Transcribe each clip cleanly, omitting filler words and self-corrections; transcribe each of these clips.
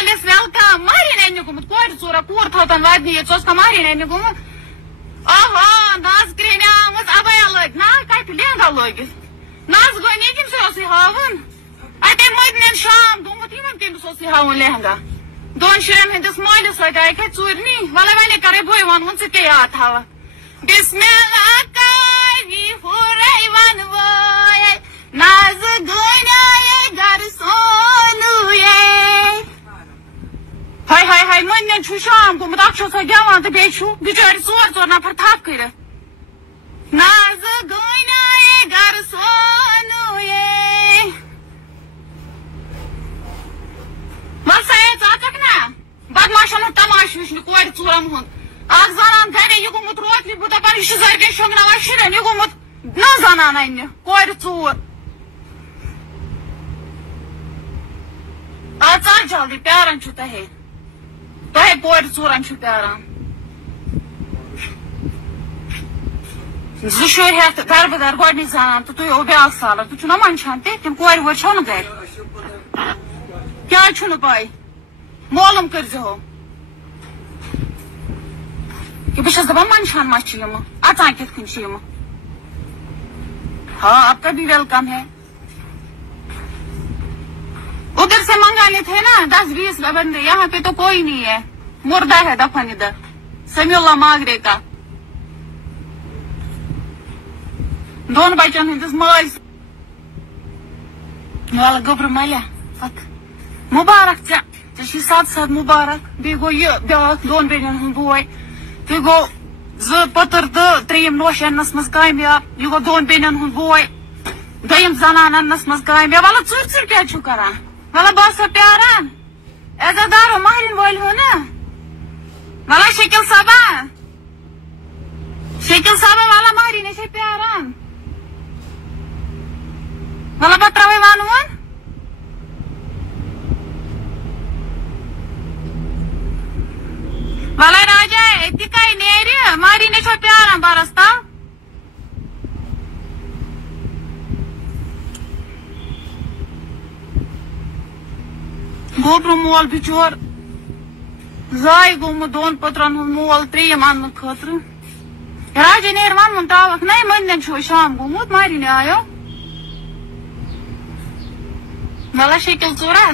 मलिस welcome Marin अन्य गुमुत core चूरा कूर थोतन वादनी ये चोस मारिन अन्य गुमुत ओहो नाज क्रेन आमस अबया लग ना कत लेंगा लगित नाज गनी किम सोसी हावन अटे मदन शाम गुमुत यमन किम सोसी हावन लहंगा दोन शुरन हंदिस मालिस सदाय के चूरनी वले वले करे बोय वन से के याद थावा बिस्मिल्लाह काई होरे वन वोय नाज गनाए घर सोनु ये हाय हाय हाय मन छु शाम को मत अक्षो सा गवान तो बेछु बिचारी सोर नफर थाप करे नाज गनाए घर सोनु ये मसाए चाचक ना बदमाशन तमाश विष्णु कोर चूरम हुन आज जानान करे ये गुमुत रोटली बुता पर शिजर के शंगना शिरन ये गुमुत न जानान अन्य कोर चूर आज जल्दी प्यारन छु तहे तहे कोर चूरन छु प्यारन जुशोर है घर बदर गोडनी जानान तो तु ब्याक साल तु छु न मनशान ते तिम कोर वर छन घर क्या छु न पाई मालूम कर जो कि बिशस दबा मनशान मा छु यम अचान कित खन छु यम हाँ आपका भी वेलकम है उधर से मंगाने थे ना 10-20 बंदे यहाँ पे तो कोई नहीं है मुर्दा है दफन इधर samuulha मागरे का दोन बच्चों हंदिस माल वाला गोबर मलिया मुबारक चे साथ मुबारक बे गो ये ब्याक दोन बेन हूं बोय ते गो ज पतर द त्रीम नोशनस मस कामयाब ये गो दोन बेन हूं बोय दयम जनानस मस कामयाब वाला चुर क्या छु करा वाला बस प्यारान एजादार महरिन वोल हो ना वाला शकील साबा वाला महरिन से प्यारान वाला बत्रावे वानुन वाला राजा तिकाई नेरी महरिन से प्यारान बरस्ता गोब्र मोल बिचोर जाय गोम दोन पत्रन मोल त्रीम अन्न खतर राजे नेर वन तावक नहीं मन छो शाम गोमुत मारिने आयो मला शकील चूरा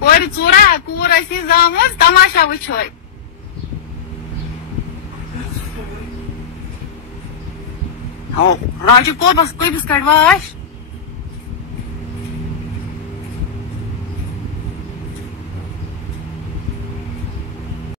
कोर चूरा कूर ऐसी जामस तमाशा वुछोय हो राजे को बस कोई बिस्कट वाश